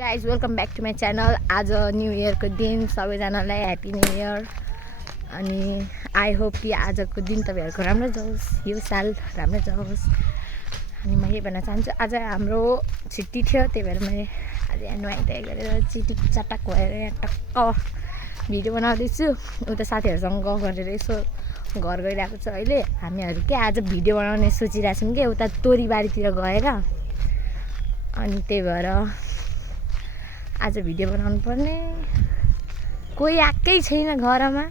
Guys welcome back to my channel. आज new इयरको दिन, सबैजनालाई ह्याप्पी न्यू इयर। अनि आई होप कि आजको दिन तपाईँहरूको राम्रो जाओस्, यो साल राम्रो जाओस्। अनि म यही भन्न चाहन्छु, आज हाम्रो छुट्टी थियो, त्यही भएर मैले आज नुहाइधुवाइ गरेर चिटी चटाक भएर यहाँ टक्क भिडियो बनाउँदैछु। उता साथीहरूसँग गफ गरेर यसो घर गइरहेको छ। अहिले हामीहरू के आज भिडियो बनाउने सोचिरहेको छौँ कि उता तोरीबारीतिर गएर, अनि त्यही भएर आज भिडियो बनाउनु पर्ने। कोही आएकै छैन घरमा,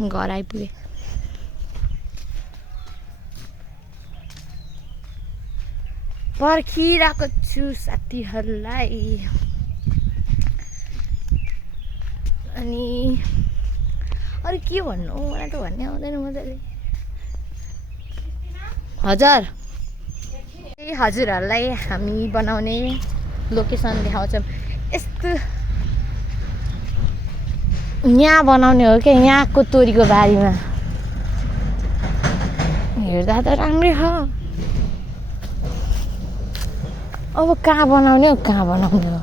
घर आइपुगे। पर्खिरहेको छु साथीहरूलाई। अनि अरू के भन्नु, मलाई त भन्ने आउँदैन मजाले। हजुरहरूलाई हामी बनाउने लोकेसन देखाउँछौँ। यस्तो यहाँ बनाउने हो क्या, यहाँको तोरीको बारीमा। हेर्दा त राम्रै हो, अब कहाँ बनाउने हो, कहाँ बनाउने हो।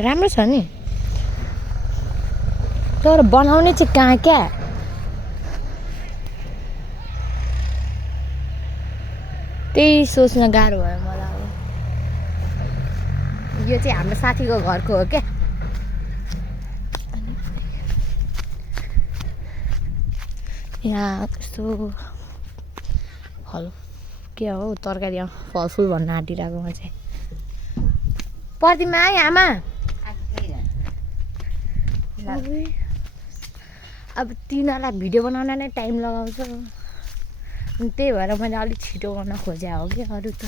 राम्रो छ नि, तर बनाउने चाहिँ कहाँ क्या। त्यही सोच्न गाह्रो भयो मलाई। अब यो चाहिँ हाम्रो साथीको घरको हो क्या। यहाँ कस्तो फल के हो, तरकारीमा फलफुल भन्न आँटिरहेको म चाहिँ। प्रतिमा है आमा, अब तिनीहरूलाई भिडियो बनाउन नै टाइम लगाउँछ, अनि त्यही भएर मैले अलिक छिटो गर्न खोजे हो कि। अरू त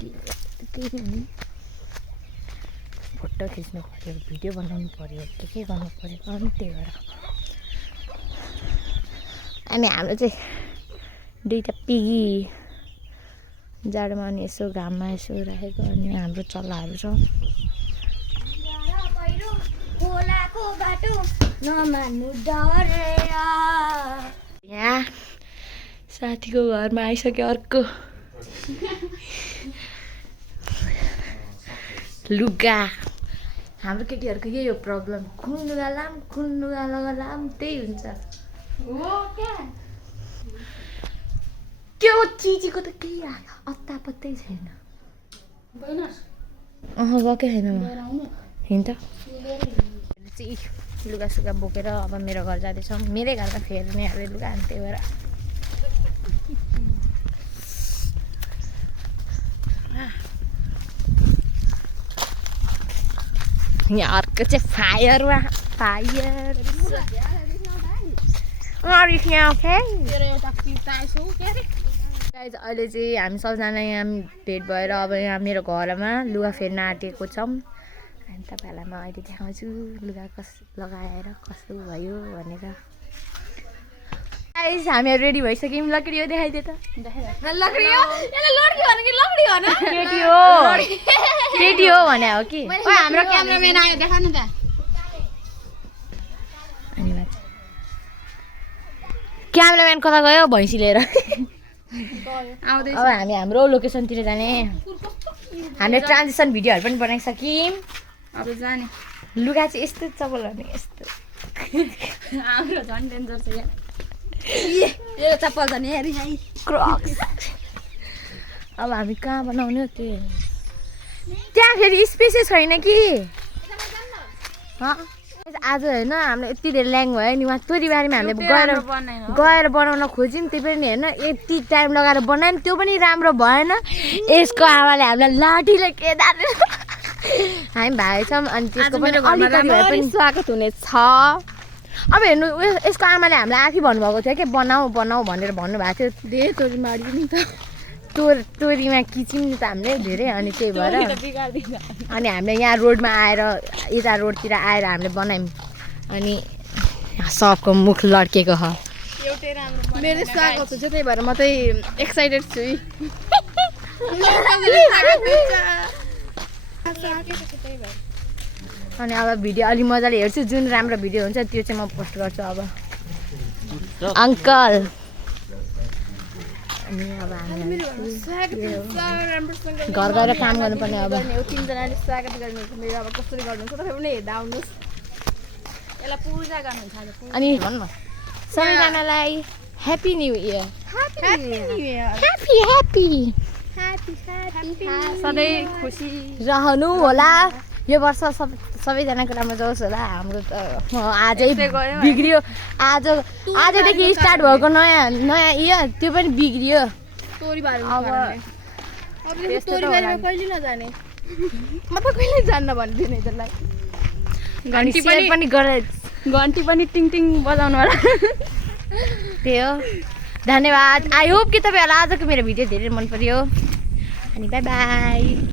केही फोटो खिच्नु पऱ्यो, भिडियो बनाउनु पऱ्यो, के गर्नु पऱ्यो, अनि त्यही भएर। अनि हाम्रो चाहिँ दुईवटा पिगी जाडोमा अनि यसो घाममा यसो राखेको। अनि हाम्रो चल्लाहरू छ। खोलाको बाटो नमान्नु डरे। यहाँ साथीको घरमा आइसक्यो अर्को। लुगा हाम्रो केटीहरूको यही हो प्रब्लम, कुन लुगा लाम, कुन लुगा लगाम, त्यही हुन्छ। त्यो चिजीको त केही अत्ता पत्तै छैन। गएकै छैन म हिँड्छ। लुगा सुगा बोकेर अब मेरो घर जाँदैछौँ। मेरै घरमा फेर्ने अब लुगा, अनि त्यही भएर यहाँ अर्को चाहिँ फायरमा फायर। अहिले चाहिँ हामी सबजना यहाँ भेट भएर अब यहाँ मेरो घरमा लुगा फेर्न आँटेको छौँ। अनि तपाईँहरूलाई म अहिले देखाउँछु लुगा लगाएर कस्तो भयो भनेर। गाइस हामीहरू रेडी भइसक्यौँ। लकडी हो, देखाइदियो त। केटी हो भने हो कि हाम्रो क्यामेराम्यान आयो, देखाउनु त। क्यामेराम्यान कता गयो, भैँसी लिएर अब हामी हाम्रो लोकेसनतिर जाने। हामीले ट्रान्जिसन भिडियोहरू पनि बनाइसक्यौँ। अब जाने। लुगा चाहिँ यस्तो चप्पल भने यस्तो हाम्रो झन् डेन्जर छ यहाँ। यो चप्पल त नि क्रक्स। अब हामी कहाँ बनाउने हो त्यो, त्यहाँ फेरि स्पेसै छैन कि। आज होइन हाम्रो यति धेरै ल्याङ भयो नि, वहाँ तोरीबारीमा हामीले गएर बनाउन खोज्यौँ। त्यही पनि होइन, यति टाइम लगाएर बनायौँ, त्यो पनि राम्रो भएन। यसको आमाले हामीलाई लाठीले केदार हामी भागेछौँ। अनि त्यसको पनि अलिकति भए पनि स्वागत हुनेछ। अब हेर्नु, यसको आमाले हामीलाई आफै भन्नुभएको थियो कि बनाऊ बनाऊ भनेर भन्नुभएको थियो। धेरै तोरीबारी नि त, तोरीमा किच्यौँ नि त हामीले धेरै। अनि त्यही भएर अनि हामीले यहाँ रोडमा आएर, यता रोडतिर आएर हामीले बनायौँ। अनि सबको मुख लड्केको छ। मेरो स्वागत हुन्छ, त्यही भएर म चाहिँ एक्साइटेड छु। अनि अब भिडियो अलि मजाले हेर्छु, जुन राम्रो भिडियो हुन्छ त्यो चाहिँ म पोस्ट गर्छु अब। अङ्कल अनि अब हामी घर गएर काम गर्नुपर्ने अब तिनजनाले स्वागत गर्नुहुन्छ मेरो अब कसरी गर्नुहुन्छ तपाईँ पनि हेर्दा आउनुहोस् यसलाई पूजा गर्नुहुन्छ आज अनि भन्नु सबैजनालाई ह्याप्पी न्यु इयर ह्याप्पी सधैँ खुसी रहनु होला यो वर्ष सबैजनाको राम्रो जाओस् होला हाम्रो त आजै बिग्रियो आजदेखि स्टार्ट भएको नयाँ इयर त्यो पनि बिग्रियो तोरी बारेमा कहिले नजाने म त कहिले जान्न भनिदिने त्यसलाई अनि सेयर पनि गरेर घन्टी पनि टिङ टिङ बजाउनु होला त्यही हो धन्यवाद आई होप कि तपाईँहरूलाई आजको मेरो भिडियो धेरै मन पर्यो अनि बाई बाई